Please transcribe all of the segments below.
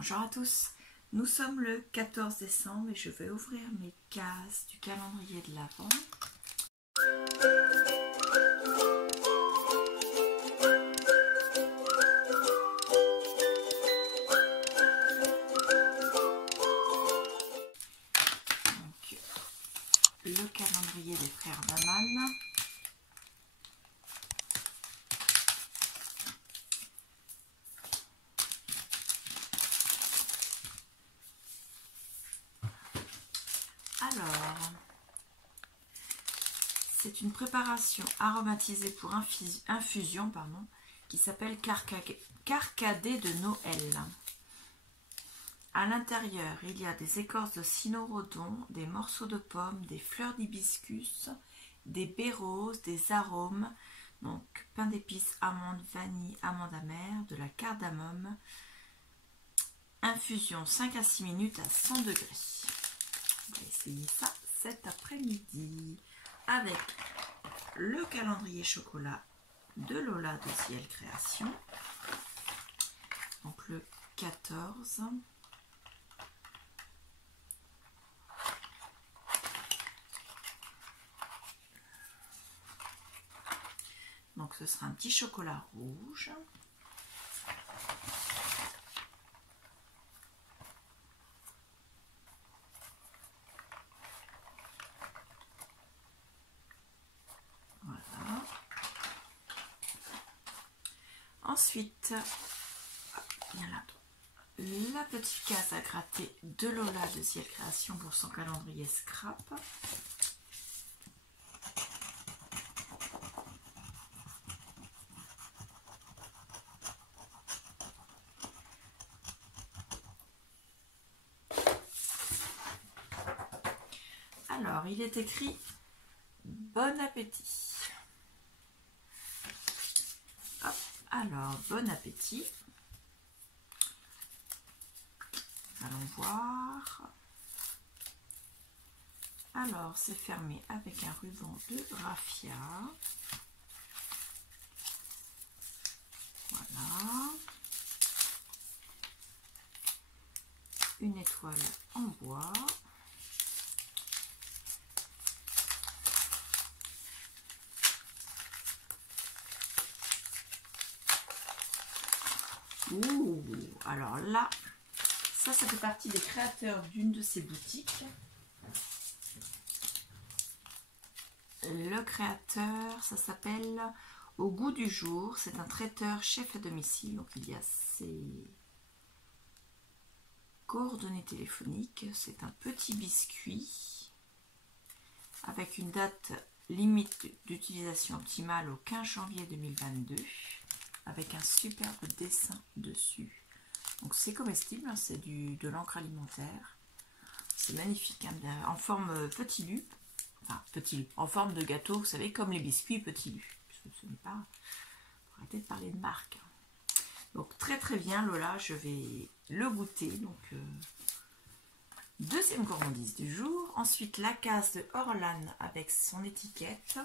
Bonjour à tous, nous sommes le 14 décembre et je vais ouvrir mes cases du calendrier de l'Avent. Donc, le calendrier des frères Daman. Alors, c'est une préparation aromatisée pour infusion qui s'appelle Carcadé de Noël. À l'intérieur, il y a des écorces de cynorrhodon, des morceaux de pommes, des fleurs d'hibiscus, des baies roses, des arômes, donc pain d'épices, amandes, vanille, amandes amères, de la cardamome. Infusion 5 à 6 minutes à 100 degrés. On va essayer ça cet après-midi avec le calendrier chocolat de Lola de Ciel Création. Donc le 14. Donc ce sera un petit chocolat rouge. Voilà. Ensuite, il y a là la petite case à gratter de Lola de Ciel Création pour son calendrier scrap. Alors, il est écrit « Bon appétit ». Hop, alors, bon appétit. Allons voir. Alors, c'est fermé avec un ruban de raffia. Voilà. Une étoile en bois. Ouh, alors là, ça fait partie des créateurs d'une de ces boutiques. Le créateur, ça s'appelle Au goût du jour. C'est un traiteur chef à domicile. Donc il y a ses coordonnées téléphoniques. C'est un petit biscuit avec une date limite d'utilisation optimale au 15 janvier 2022 avec un superbe dessin dessus. Donc c'est comestible, hein, c'est de l'encre alimentaire. C'est magnifique, hein, en forme petit lu. Enfin, petit lu, en forme de gâteau, vous savez, comme les biscuits petit lu. Ce n'est pas... Pour arrêter de parler de marque. Donc très très bien, Lola, je vais le goûter. Donc deuxième gourmandise du jour. Ensuite, la case de Orlan avec son étiquette.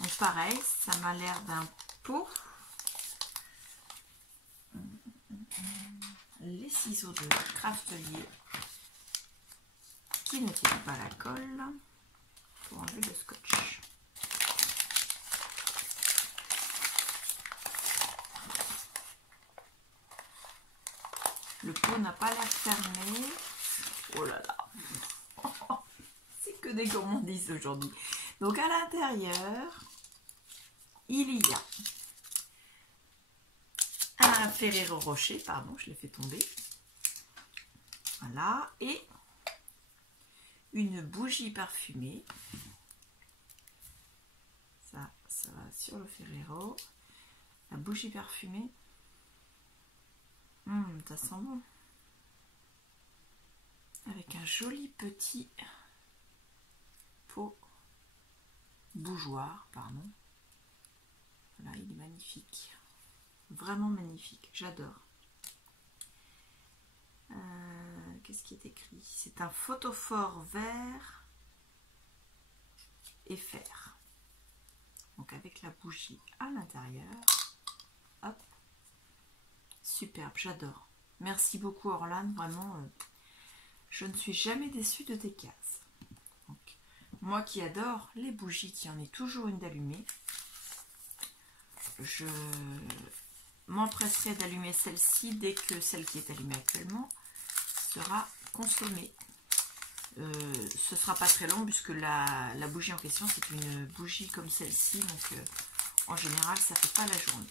Donc pareil, ça m'a l'air d'un pot. Les ciseaux de Craftelier qui ne tirent pas la colle pour enlever le scotch. Le pot n'a pas l'air fermé. Oh là là, c'est que des gourmandises aujourd'hui. Donc à l'intérieur, il y a un Ferrero Rocher, pardon, je l'ai fait tomber. Voilà, et une bougie parfumée. Ça va sur le Ferrero. La bougie parfumée. Ça sent bon. Avec un joli petit pot bougeoir, pardon. Voilà, il est magnifique. Vraiment magnifique, j'adore. Qu'est-ce qui est écrit? C'est un photophore vert et fer. Donc avec la bougie à l'intérieur. Hop. Superbe, j'adore. Merci beaucoup Orlane, vraiment, je ne suis jamais déçue de tes cases. Donc, moi qui adore les bougies, qui en ai toujours une d'allumée, je m'empresserai d'allumer celle-ci dès que celle qui est allumée actuellement sera consommée. Ce sera pas très long puisque la bougie en question c'est une bougie comme celle-ci, donc en général ça fait pas la journée.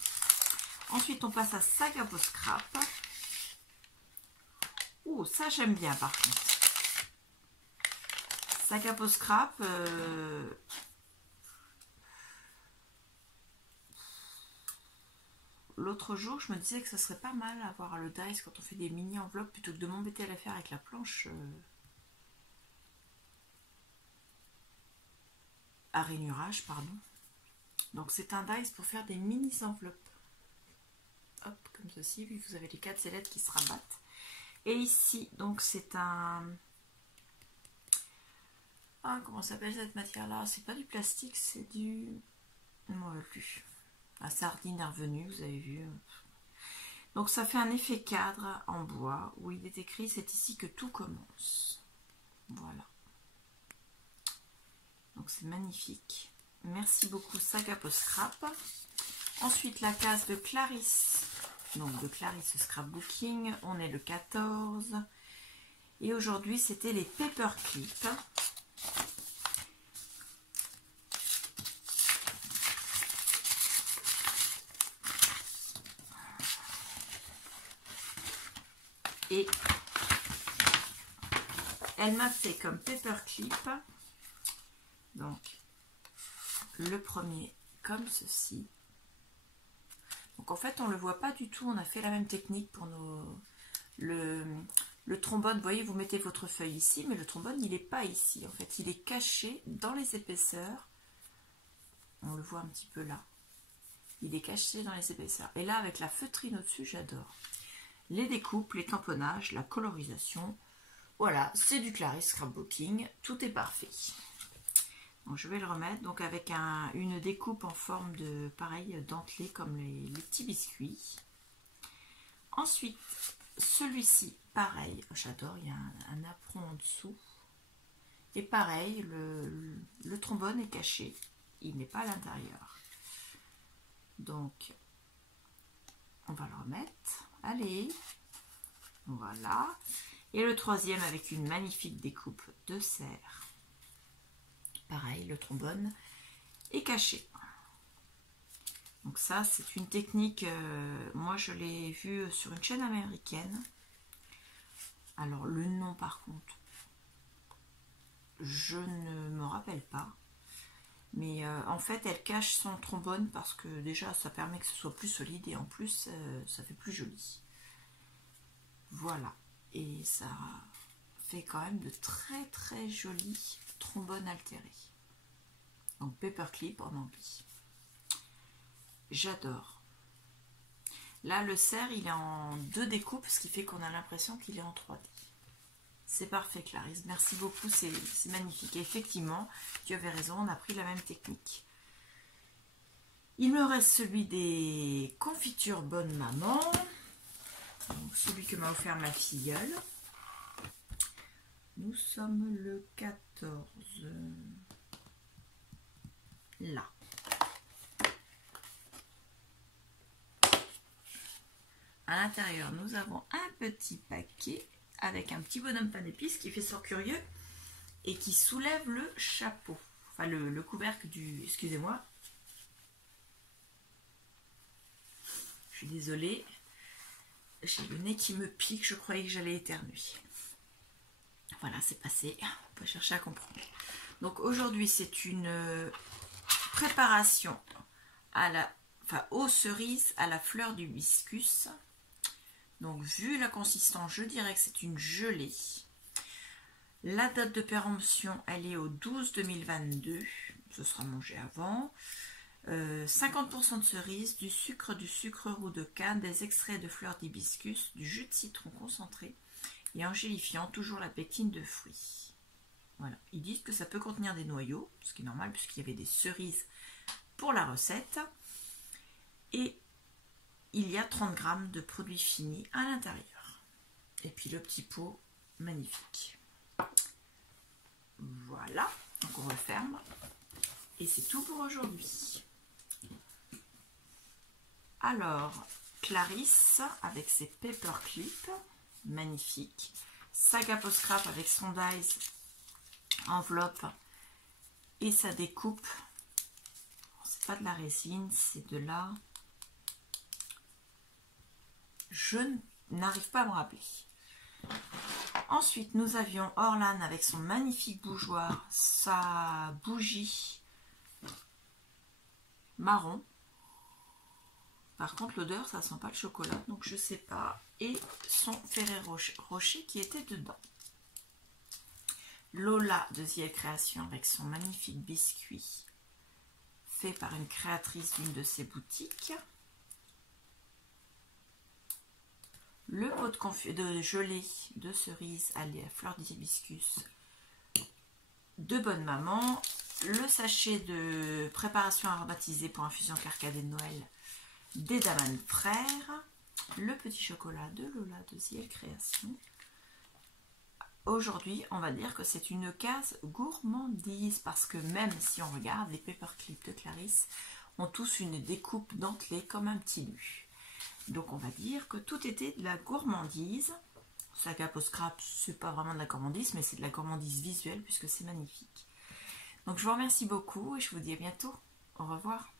Ensuite on passe à Saga Beau Scrap. Oh, ça j'aime bien par contre. Saga Beau Scrap, l'autre jour je me disais que ça serait pas mal avoir le dice quand on fait des mini enveloppes plutôt que de m'embêter à la faire avec la planche à rainurage, pardon. Donc c'est un dice pour faire des mini enveloppes. Hop, comme ceci, puis vous avez les 4 sellettes qui se rabattent. Et ici, donc c'est un... Ah, comment s'appelle cette matière-là? C'est pas du plastique, c'est du... Je ne m'en veux plus. La sardine est revenue, vous avez vu. Donc ça fait un effet cadre en bois où il est écrit « C'est ici que tout commence ». Voilà. Donc c'est magnifique. Merci beaucoup Saga Beau Scrap. Ensuite la case de Clarisse. Donc de Clarisse Scrapbooking. On est le 14. Et aujourd'hui c'était les Paperclip. Et elle m'a fait comme Paperclip. Donc le premier comme ceci. Donc en fait on ne le voit pas du tout, on a fait la même technique pour le trombone. Vous voyez, vous mettez votre feuille ici, mais le trombone il n'est pas ici, en fait il est caché dans les épaisseurs. On le voit un petit peu là, il est caché dans les épaisseurs. Et là avec la feutrine au dessus, j'adore les découpes, les tamponnages, la colorisation. Voilà, c'est du Clarisse Scrapbooking, tout est parfait. Donc, je vais le remettre donc avec une découpe en forme de pareil dentelé comme les petits biscuits. Ensuite, celui-ci, pareil, j'adore, il y a un apron en dessous. Et pareil, le trombone est caché, il n'est pas à l'intérieur. Donc, on va le remettre. Allez, voilà. Et le troisième avec une magnifique découpe de serre. Pareil, le trombone est caché. Donc ça, c'est une technique, moi je l'ai vue sur une chaîne américaine. Alors le nom par contre, je ne me rappelle pas. Mais en fait, elle cache son trombone parce que déjà, ça permet que ce soit plus solide et en plus, ça fait plus joli. Voilà. Et ça fait quand même de très très jolis trombones altérés. Donc Paperclip en anglais. J'adore. Là, le cerf, il est en 2 découpes, ce qui fait qu'on a l'impression qu'il est en 3D. C'est parfait, Clarisse. Merci beaucoup, c'est magnifique. Et effectivement, tu avais raison, on a pris la même technique. Il me reste celui des confitures Bonne Maman. Donc, celui que m'a offert ma filleule. Nous sommes le 14. Là. À l'intérieur, nous avons un petit paquet avec un petit bonhomme pain d'épices qui fait sort curieux et qui soulève le chapeau. Enfin, le couvercle du... Excusez-moi. Je suis désolée. J'ai le nez qui me pique. Je croyais que j'allais éternuer. Voilà, c'est passé. On peut chercher à comprendre. Donc aujourd'hui, c'est une préparation à la... Enfin, aux cerises à la fleur d'hibiscus. Donc, vu la consistance, je dirais que c'est une gelée. La date de péremption, elle est au 12-2022. Ce sera mangé avant. 50% de cerises, du sucre roux de canne, des extraits de fleurs d'hibiscus, du jus de citron concentré et en gélifiant toujours la pétine de fruits. Voilà. Ils disent que ça peut contenir des noyaux, ce qui est normal puisqu'il y avait des cerises pour la recette. Et il y a 30 g de produits finis à l'intérieur. Et puis le petit pot magnifique. Voilà, donc on referme. Et c'est tout pour aujourd'hui. Alors, Clarisse avec ses paper clips, magnifiques. Saga Post Scrap avec son dies, enveloppe et sa découpe. C'est pas de la résine, c'est de la... Je n'arrive pas à me rappeler. Ensuite, nous avions Orlan avec son magnifique bougeoir, sa bougie marron. Par contre, l'odeur, ça sent pas le chocolat, donc je sais pas. Et son Ferrero Rocher qui était dedans. Lola de The Elle Création avec son magnifique biscuit fait par une créatrice d'une de ses boutiques. Le pot de gelée de cerise à la fleur d'hibiscus de Bonne Maman. Le sachet de préparation aromatisée pour infusion carcadée de Noël des Daman Frères. Le petit chocolat de Lola de The Elle Création. Aujourd'hui, on va dire que c'est une case gourmandise parce que même si on regarde, les paperclips de Clarisse ont tous une découpe dentelée comme un petit nu. Donc on va dire que tout était de la gourmandise. Saga Post Scrap, c'est pas vraiment de la gourmandise, mais c'est de la gourmandise visuelle puisque c'est magnifique. Donc je vous remercie beaucoup et je vous dis à bientôt. Au revoir.